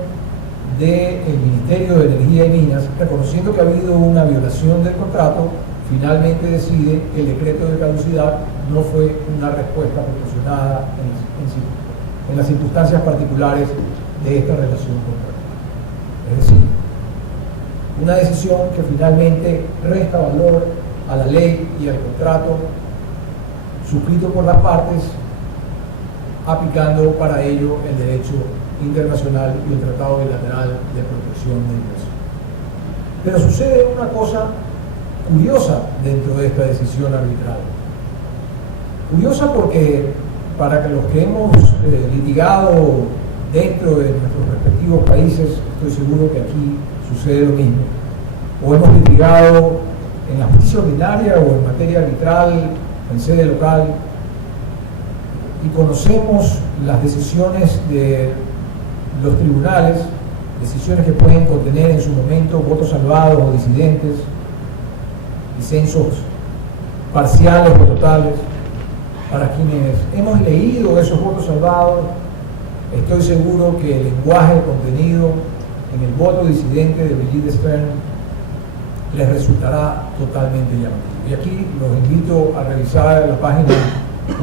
del Ministerio de Energía y Minas, reconociendo que ha habido una violación del contrato, finalmente decide que el decreto de caducidad no fue una respuesta proporcionada en las circunstancias particulares de esta relación contractual. Es decir, una decisión que finalmente resta valor a la ley y al contrato suscrito por las partes, aplicando para ello el derecho internacional y el Tratado Bilateral de Protección de Inversión. Pero sucede una cosa curiosa dentro de esta decisión arbitral. Curiosa porque, para que los que hemos litigado dentro de nuestros respectivos países, estoy seguro que aquí sucede lo mismo, o hemos litigado en la justicia ordinaria o en materia arbitral, en sede local, y conocemos las decisiones de los tribunales, decisiones que pueden contener en su momento votos salvados o disidentes, disensos parciales o totales. Para quienes hemos leído esos votos salvados, estoy seguro que el lenguaje contenido en el voto disidente de Brigitte Stern les resultará totalmente llamativo. Y aquí los invito a revisar la página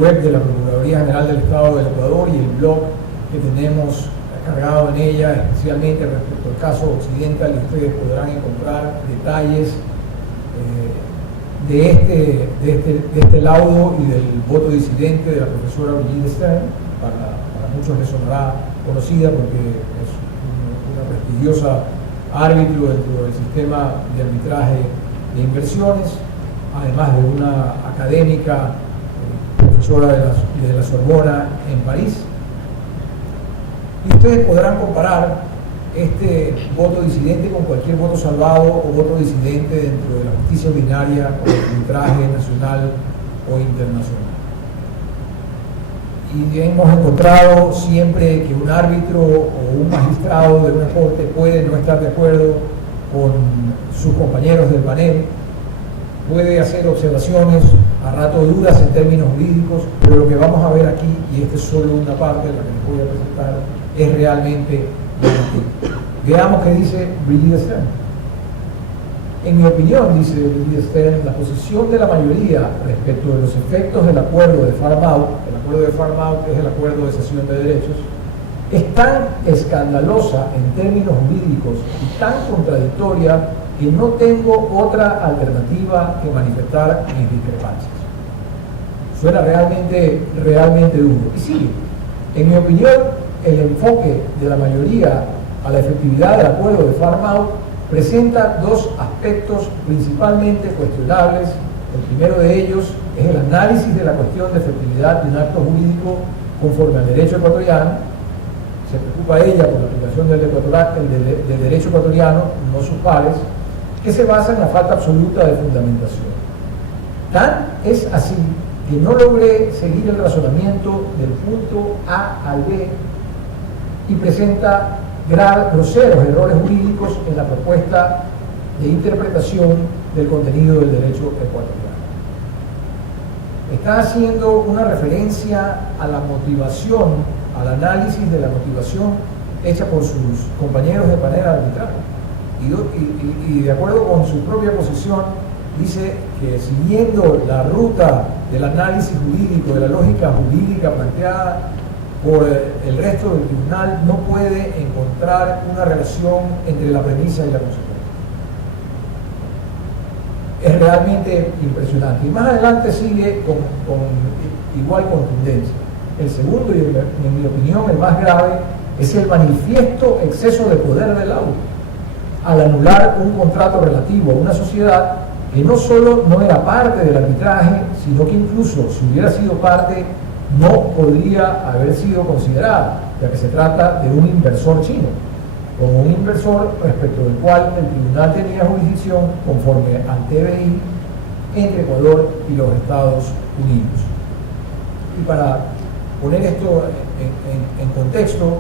web de la Procuraduría General del Estado del Ecuador y el blog que tenemos cargado en ella, especialmente respecto al caso Occidental, y ustedes podrán encontrar detalles de este laudo y del voto disidente de la profesora Brigitte Stern. Para muchos les sonará conocida porque es una prestigiosa árbitro dentro del sistema de arbitraje de inversiones, además de una académica, profesora de la Sorbona en París. Y ustedes podrán comparar este voto disidente con cualquier voto salvado o voto disidente dentro de la justicia ordinaria o el arbitraje nacional o internacional. Y hemos encontrado siempre que un árbitro o un magistrado de una corte puede no estar de acuerdo con sus compañeros del panel, puede hacer observaciones, a rato dudas en términos jurídicos, pero lo que vamos a ver aquí, y esta es solo una parte de la que les voy a presentar, es realmente llamativo. Veamos qué dice Brigitte Stern. En mi opinión, dice Brigitte Stern, la posición de la mayoría respecto de los efectos del acuerdo de Farm Out, el acuerdo de Farm Out es el acuerdo de cesión de derechos, es tan escandalosa en términos jurídicos y tan contradictoria que no tengo otra alternativa que manifestar mis discrepancias. Suena realmente duro. Y sigue. En mi opinión, el enfoque de la mayoría a la efectividad del acuerdo de Farm Out presenta dos aspectos principalmente cuestionables. El primero de ellos es el análisis de la cuestión de efectividad de un acto jurídico conforme al derecho ecuatoriano. Se preocupa ella por la aplicación del derecho ecuatoriano, no sus pares, que se basa en la falta absoluta de fundamentación. Tan es así que no logré seguir el razonamiento del punto A al B y presenta groseros errores jurídicos en la propuesta de interpretación del contenido del derecho ecuatoriano. Está haciendo una referencia a la motivación, al análisis de la motivación hecha por sus compañeros de panel arbitral. Y de acuerdo con su propia posición, dice que siguiendo la ruta del análisis jurídico, de la lógica jurídica planteada por el resto del tribunal no puede encontrar una relación entre la premisa y la consecuencia. Es realmente impresionante. Y más adelante sigue con igual contundencia. El segundo, y en mi opinión el más grave, es el manifiesto exceso de poder del auto, al anular un contrato relativo a una sociedad que no solo no era parte del arbitraje, sino que incluso si hubiera sido parte, no podría haber sido considerada, ya que se trata de un inversor chino, como un inversor respecto del cual el tribunal tenía jurisdicción conforme al TBI entre Ecuador y los Estados Unidos. Y para poner esto en contexto,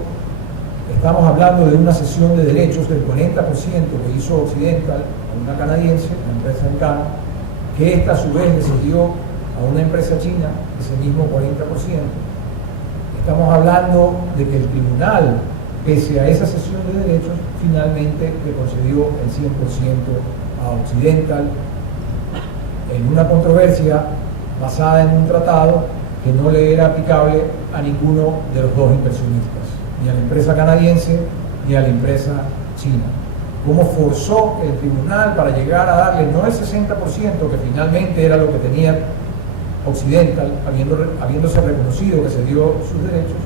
estamos hablando de una cesión de derechos del 40% que hizo Occidental a una canadiense, una empresa en Cana, que esta a su vez le cedió a una empresa china ese mismo 40%. Estamos hablando de que el tribunal, pese a esa cesión de derechos, finalmente le concedió el 100% a Occidental en una controversia basada en un tratado que no le era aplicable a ninguno de los dos inversionistas, ni a la empresa canadiense ni a la empresa china. Cómo forzó el tribunal para llegar a darle no el 60%, que finalmente era lo que tenía Occidental, habiéndose reconocido que se dio sus derechos,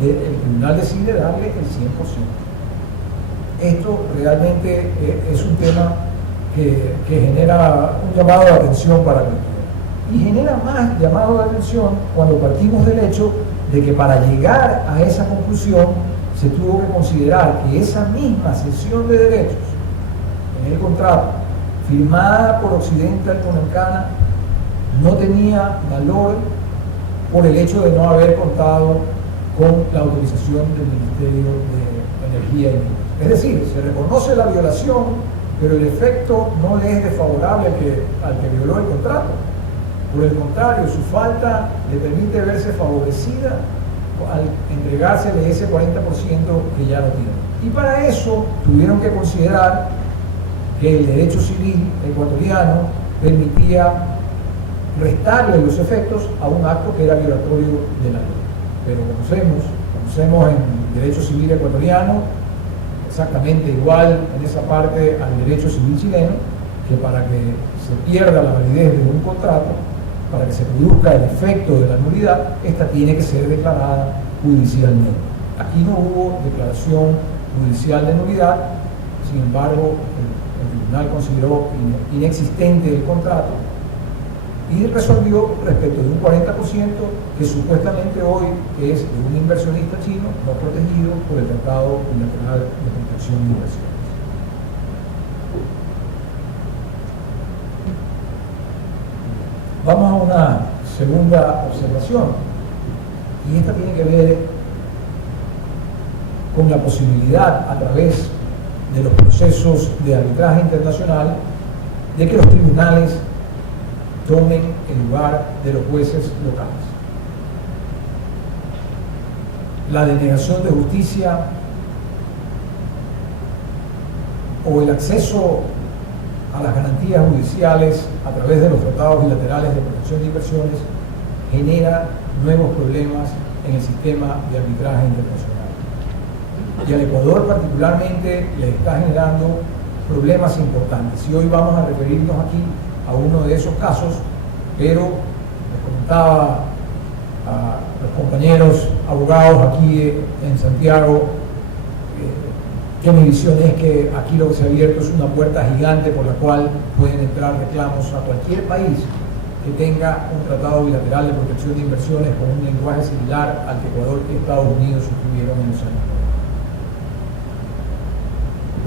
el tribunal decide darle el 100%. Esto realmente es un tema que genera un llamado de atención para cualquiera. Y genera más llamado de atención cuando partimos del hecho de que para llegar a esa conclusión se tuvo que considerar que esa misma cesión de derechos en el contrato, firmada por Occidental con Encana, no tenía valor por el hecho de no haber contado con la autorización del Ministerio de Energía y Minas. Es decir, se reconoce la violación, pero el efecto no le es desfavorable al que violó el contrato. Por el contrario, su falta le permite verse favorecida al entregársele ese 40% que ya no tiene. Y para eso tuvieron que considerar que el derecho civil ecuatoriano permitía restarle los efectos a un acto que era violatorio de la ley. Pero conocemos en derecho civil ecuatoriano exactamente igual en esa parte al derecho civil chileno, que para que se pierda la validez de un contrato, para que se produzca el efecto de la nulidad, esta tiene que ser declarada judicialmente. Aquí no hubo declaración judicial de nulidad, sin embargo, el tribunal consideró inexistente el contrato y resolvió respecto de un 40% que supuestamente hoy es de un inversionista chino no protegido por el Tratado Bilateral de Protección de Inversiones. Vamos a una segunda observación, y esta tiene que ver con la posibilidad, a través de los procesos de arbitraje internacional, de que los tribunales tomen el lugar de los jueces locales. La denegación de justicia o el acceso a las garantías judiciales a través de los tratados bilaterales de protección de inversiones genera nuevos problemas en el sistema de arbitraje internacional. Y al Ecuador particularmente le está generando problemas importantes. Y hoy vamos a referirnos aquí a uno de esos casos, pero les comentaba a los compañeros abogados aquí en Santiago que mi visión es que aquí lo que se ha abierto es una puerta gigante por la cual pueden entrar reclamos a cualquier país que tenga un tratado bilateral de protección de inversiones con un lenguaje similar al que Ecuador y Estados Unidos suscribieron en los años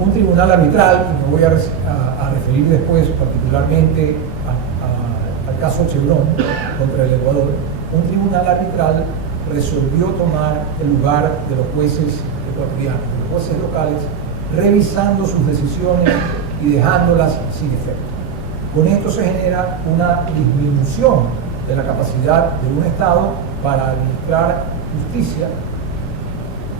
90. Un tribunal arbitral, y me voy a referir después particularmente al caso Chevron contra el Ecuador, un tribunal arbitral resolvió tomar el lugar de los jueces ecuatorianos, de los jueces locales, revisando sus decisiones y dejándolas sin efecto. Con esto se genera una disminución de la capacidad de un Estado para administrar justicia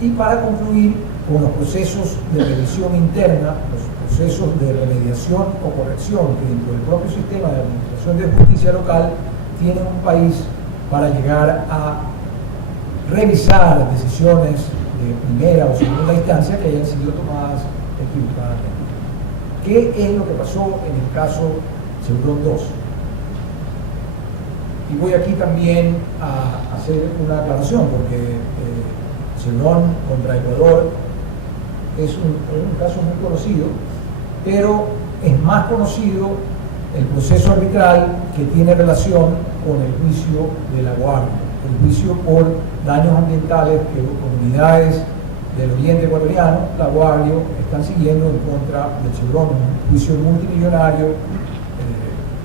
y para concluir con los procesos de revisión interna, los procesos de remediación o corrección que dentro del propio sistema de administración de justicia local tiene un país para llegar a revisar decisiones de primera o segunda instancia que hayan sido tomadas equivocadamente. ¿Qué es lo que pasó en el caso Chevron 2? Y voy aquí también a hacer una aclaración, porque Chevron contra Ecuador es un caso muy conocido, pero es más conocido el proceso arbitral que tiene relación con el juicio de la Guardia, el juicio por daños ambientales que comunidades del oriente ecuatoriano, la Guardia, están siguiendo en contra de Chevron, un juicio multimillonario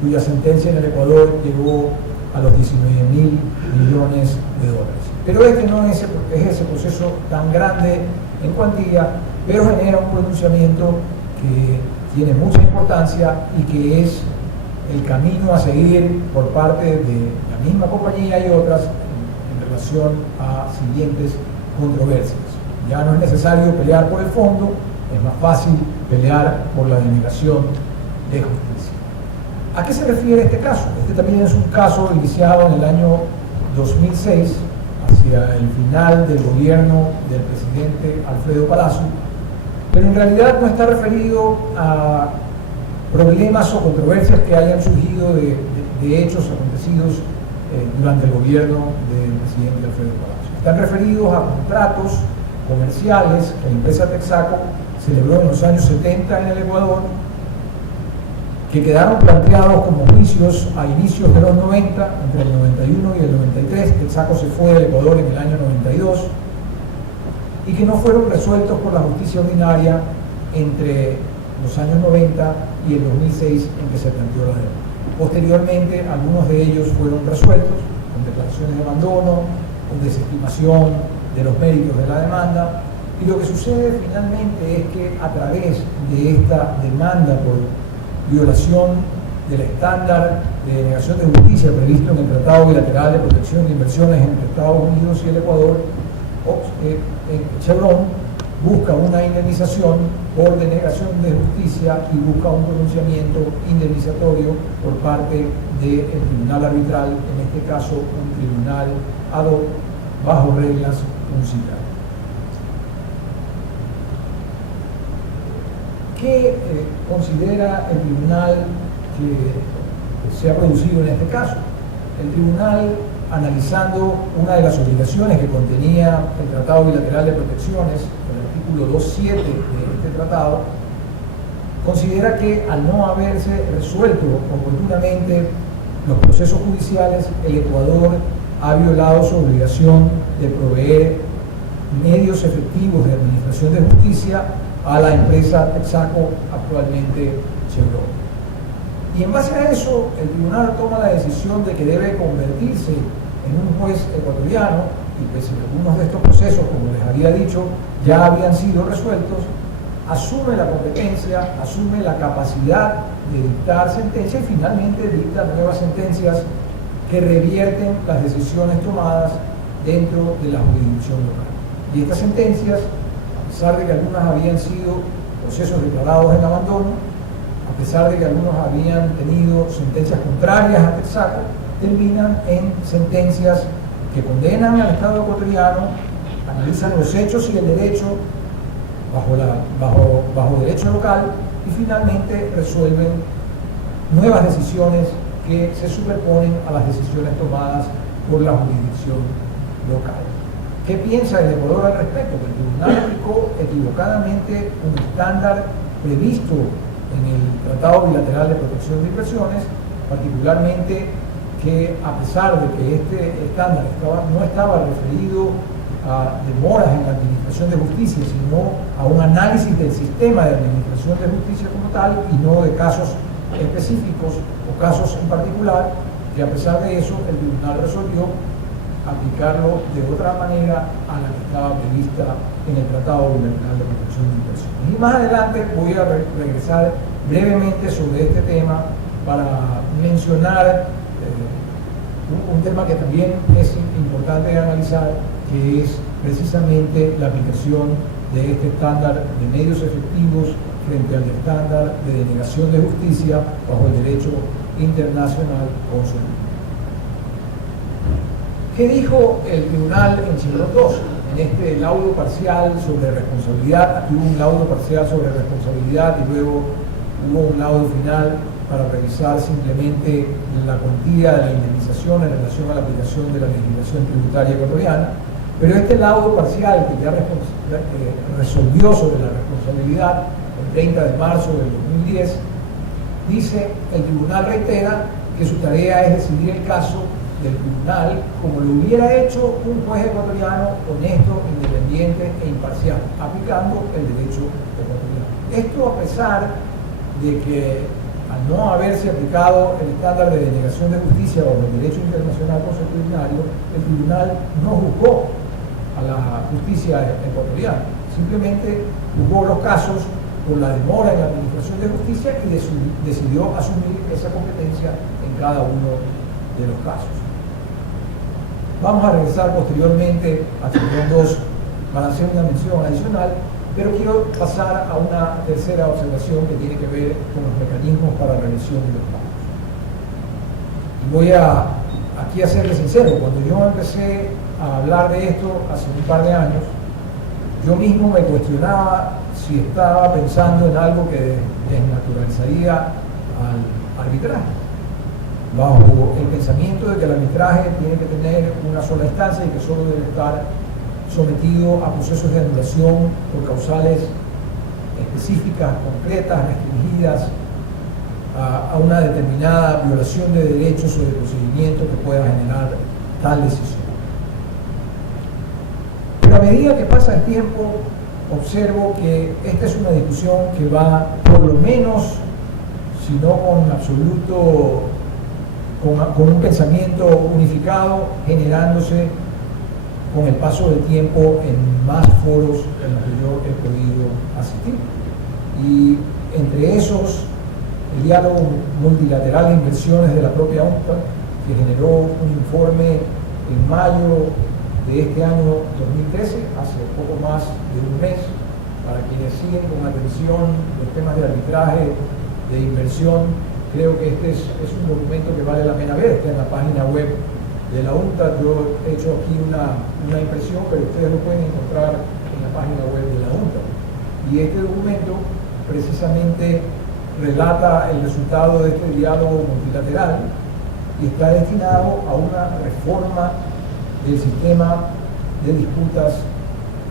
cuya sentencia en el Ecuador llegó a los 19.000 millones de dólares. Pero este no es ese proceso tan grande en cuantía, pero genera un pronunciamiento que tiene mucha importancia y que es el camino a seguir por parte de la misma compañía y otras en relación a siguientes controversias. Ya no es necesario pelear por el fondo, es más fácil pelear por la denegación de justicia. ¿A qué se refiere este caso? Este también es un caso iniciado en el año 2006, hacia el final del gobierno del presidente Alfredo Palacio, pero en realidad no está referido a problemas o controversias que hayan surgido de hechos acontecidos durante el gobierno del presidente Alfredo Palacio. Están referidos a contratos comerciales que la empresa Texaco celebró en los años 70 en el Ecuador, que quedaron planteados como juicios a inicios de los 90, entre el 91 y el 93. Texaco se fue del Ecuador en el año 92, y que no fueron resueltos por la justicia ordinaria entre los años 90 y el 2006 en que se planteó la demanda. Posteriormente, algunos de ellos fueron resueltos con declaraciones de abandono, con desestimación de los méritos de la demanda, y lo que sucede finalmente es que a través de esta demanda por violación del estándar de denegación de justicia previsto en el Tratado Bilateral de Protección de Inversiones entre Estados Unidos y el Ecuador, Chevron busca una indemnización por denegación de justicia y busca un pronunciamiento indemnizatorio por parte del tribunal arbitral, en este caso un tribunal ad hoc bajo reglas uncitales. ¿Qué considera el tribunal que se ha producido en este caso? El tribunal, analizando una de las obligaciones que contenía el Tratado Bilateral de Protecciones, el artículo 2.7 de este tratado, considera que al no haberse resuelto oportunamente los procesos judiciales, el Ecuador ha violado su obligación de proveer medios efectivos de administración de justicia a la empresa Texaco, actualmente Chevron. Y en base a eso, el tribunal toma la decisión de que debe convertirse en un juez ecuatoriano, y pues algunos de estos procesos, como les había dicho, ya habían sido resueltos, asume la competencia, asume la capacidad de dictar sentencias y finalmente dicta nuevas sentencias que revierten las decisiones tomadas dentro de la jurisdicción local. Y estas sentencias, a pesar de que algunas habían sido procesos declarados en abandono, a pesar de que algunos habían tenido sentencias contrarias a Texaco, terminan en sentencias que condenan al Estado ecuatoriano, analizan los hechos y el derecho bajo derecho local y finalmente resuelven nuevas decisiones que se superponen a las decisiones tomadas por la jurisdicción local. ¿Qué piensa el Ecuador al respecto? Que el tribunal aplicó equivocadamente un estándar previsto en el Tratado Bilateral de Protección de Inversiones, particularmente que a pesar de que este estándar no estaba referido a demoras en la administración de justicia, sino a un análisis del sistema de administración de justicia como tal y no de casos específicos o casos en particular, que a pesar de eso el tribunal resolvió aplicarlo de otra manera a la que estaba prevista en el Tratado Bilateral de Protección de Inversiones. Y más adelante voy a regresar brevemente sobre este tema para mencionar un tema que también es importante analizar, que es precisamente la aplicación de este estándar de medios efectivos frente al estándar de denegación de justicia bajo el derecho internacional consular. ¿Qué dijo el tribunal en Chevron 2? En este laudo parcial sobre responsabilidad, aquí hubo un laudo parcial sobre responsabilidad y luego hubo un laudo final para revisar simplemente la cuantía de la indemnización en relación a la aplicación de la legislación tributaria ecuatoriana. Pero este laudo parcial que ya resolvió sobre la responsabilidad el 30 de marzo del 2010, dice, el tribunal reitera que su tarea es decidir el caso del tribunal como lo hubiera hecho un juez ecuatoriano honesto, independiente e imparcial, aplicando el derecho ecuatoriano. Esto a pesar de que al no haberse aplicado el estándar de denegación de justicia bajo el derecho internacional consuetudinario, el tribunal no juzgó a la justicia ecuatoriana, simplemente juzgó los casos por la demora en la administración de justicia y decidió asumir esa competencia en cada uno de los casos. Vamos a regresar posteriormente a Chevron 2 para hacer una mención adicional, pero quiero pasar a una tercera observación que tiene que ver con los mecanismos para revisión de los pagos. Y voy aquí a serles sincero, cuando yo empecé a hablar de esto hace un par de años, yo mismo me cuestionaba si estaba pensando en algo que desnaturalizaría al arbitraje, bajo el pensamiento de que el arbitraje tiene que tener una sola instancia y que solo debe estar sometido a procesos de anulación por causales específicas, concretas, restringidas a una determinada violación de derechos o de procedimiento que pueda generar tal decisión. Pero a medida que pasa el tiempo, observo que esta es una discusión que va, por lo menos, si no con absoluto, con un pensamiento unificado, generándose con el paso del tiempo en más foros en los que yo he podido asistir. Y entre esos, el diálogo multilateral de inversiones de la propia UNCTAD, que generó un informe en mayo de este año 2013, hace poco más de un mes, para quienes siguen con atención los temas de arbitraje, de inversión. Creo que este es un documento que vale la pena ver, está en la página web de la UNCTAD. Yo he hecho aquí una impresión, pero ustedes lo pueden encontrar en la página web de la UNCTAD. Y este documento precisamente relata el resultado de este diálogo multilateral y está destinado a una reforma del sistema de disputas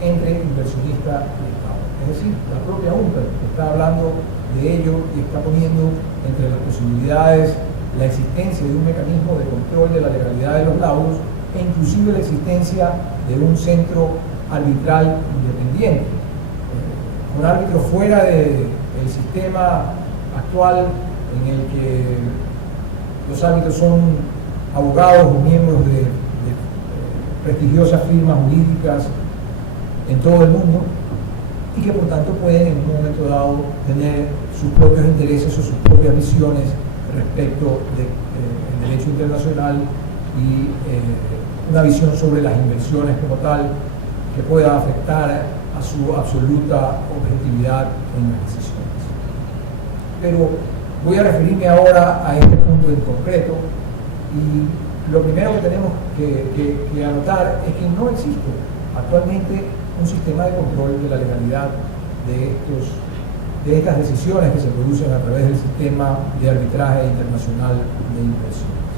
entre inversionista y Estado. Es decir, la propia UNCTAD está hablando de ello y está poniendo entre las posibilidades la existencia de un mecanismo de control de la legalidad de los laudos e inclusive la existencia de un centro arbitral independiente, con árbitros fuera del sistema actual en el que los árbitros son abogados o miembros de prestigiosas firmas jurídicas en todo el mundo y que por tanto pueden en un momento dado tener sus propios intereses o sus propias visiones respecto del derecho internacional y una visión sobre las inversiones como tal que pueda afectar a su absoluta objetividad en las decisiones. Pero voy a referirme ahora a este punto en concreto y lo primero que tenemos que anotar es que no existe actualmente un sistema de control de la legalidad de estas decisiones que se producen a través del sistema de arbitraje internacional de inversiones.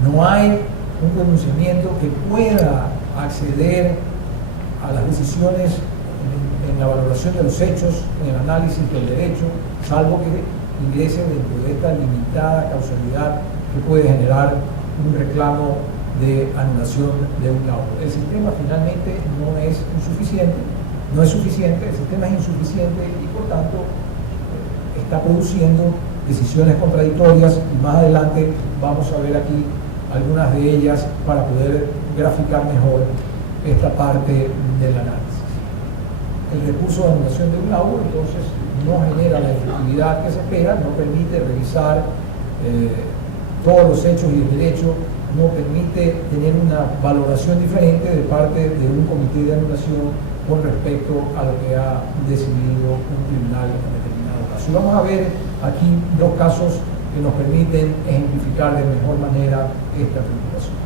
No hay un pronunciamiento que pueda acceder a las decisiones en la valoración de los hechos, en el análisis del derecho, salvo que ingrese dentro de esta limitada causalidad que puede generar un reclamo de anulación de un laudo. El sistema finalmente no es suficiente, el sistema es insuficiente y por tanto está produciendo decisiones contradictorias y más adelante vamos a ver aquí algunas de ellas para poder graficar mejor esta parte del análisis. El recurso de anulación de un laudo entonces no genera la efectividad que se espera, no permite revisar todos los hechos y el derecho, no permite tener una valoración diferente de parte de un comité de anulación con respecto a lo que ha decidido un tribunal en determinado caso. Y vamos a ver aquí dos casos que nos permiten ejemplificar de mejor manera esta preocupación.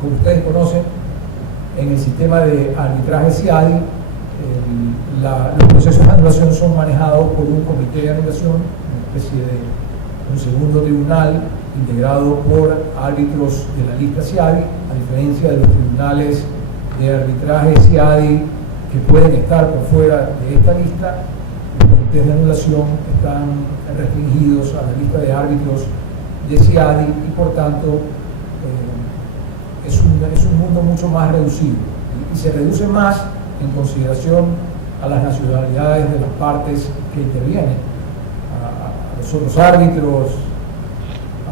como ustedes conocen, en el sistema de arbitraje CIADI, los procesos de anulación son manejados por un comité de anulación, una especie de un segundo tribunal integrado por árbitros de la lista CIADI, a diferencia de los tribunales de arbitraje CIADI que pueden estar por fuera de esta lista. Los comités de anulación están restringidos a la lista de árbitros de CIADI y por tanto es un mundo mucho más reducido y se reduce más en consideración a las nacionalidades de las partes que intervienen, a los otros árbitros,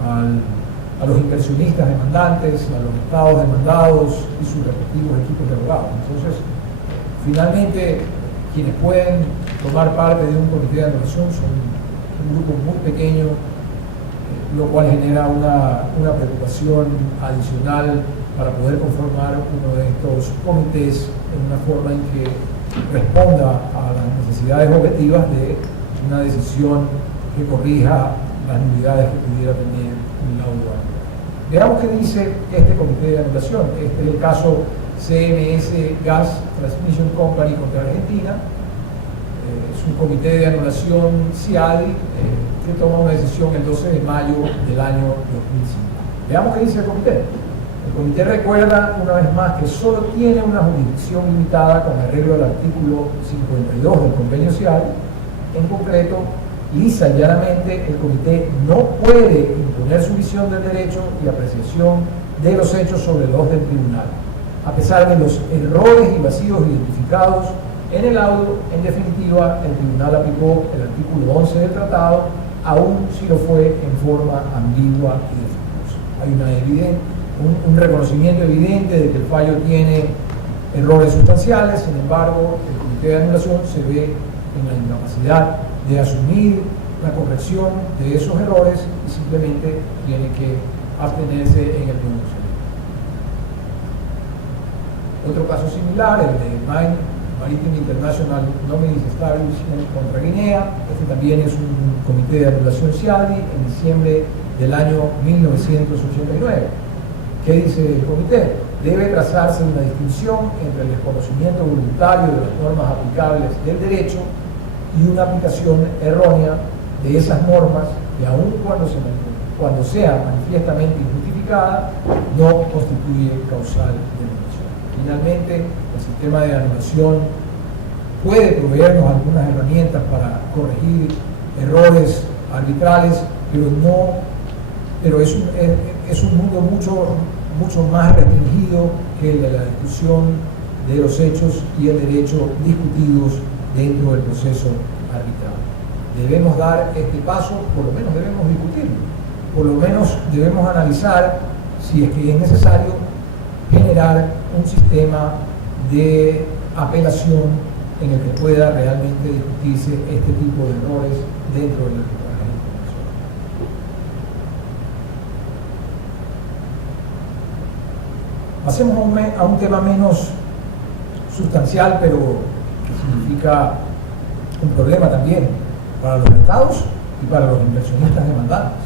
a los inversionistas demandantes, a los estados demandados y sus respectivos equipos de abogados. Entonces, finalmente, quienes pueden tomar parte de un comité de anulación son un grupo muy pequeño, lo cual genera una preocupación adicional para poder conformar uno de estos comités en una forma en que responda a las necesidades objetivas de una decisión que corrija las nulidades que pudiera tener un laudo arbitral. Veamos qué dice este comité de anulación. Este es el caso CMS Gas Transmission Company contra Argentina. Es un comité de anulación CIADI que toma una decisión el 12 de mayo del año 2005. Veamos qué dice el comité. El comité recuerda una vez más que solo tiene una jurisdicción limitada con arreglo al artículo 52 del convenio CIADI. En concreto, lisa y llanamente, el comité no puede imponer su visión del derecho y apreciación de los hechos sobre los del tribunal, a pesar de los errores y vacíos identificados en el laudo. En definitiva, el tribunal aplicó el artículo 11 del tratado, aun si lo fue en forma ambigua y defectuosa. Hay un reconocimiento evidente de que el fallo tiene errores sustanciales. Sin embargo, el comité de anulación se ve en la incapacidad de asumir la corrección de esos errores y simplemente tiene que abstenerse en el pronunciamiento. Otro caso similar, el de Maritime International Nominees Establishment contra Guinea. Este también es un comité de anulación CIADI en diciembre del año 1989. ¿Qué dice el comité? Debe trazarse una distinción entre el desconocimiento voluntario de las normas aplicables del derecho y una aplicación errónea de esas normas que aun cuando sea manifiestamente injustificada, no constituye causal de anulación. Finalmente, el sistema de anulación puede proveernos algunas herramientas para corregir errores arbitrales, pero es un mundo mucho más restringido que el de la discusión de los hechos y el derecho discutidos dentro del proceso arbitral. Debemos dar este paso, por lo menos debemos discutirlo, por lo menos debemos analizar si es que es necesario generar un sistema de apelación en el que pueda realmente discutirse este tipo de errores dentro del arbitraje internacional. Pasemos a un tema menos sustancial, pero que significa un problema también para los estados y para los inversionistas demandantes,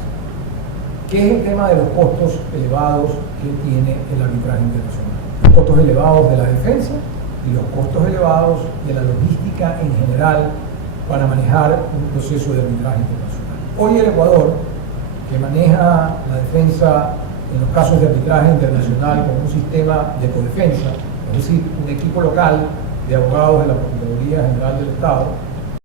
que es el tema de los costos elevados que tiene el arbitraje internacional. Los costos elevados de la defensa y los costos elevados de la logística en general para manejar un proceso de arbitraje internacional. Hoy el Ecuador, que maneja la defensa en los casos de arbitraje internacional con un sistema de codefensa, es decir, un equipo local de abogados de la Procuraduría General del Estado,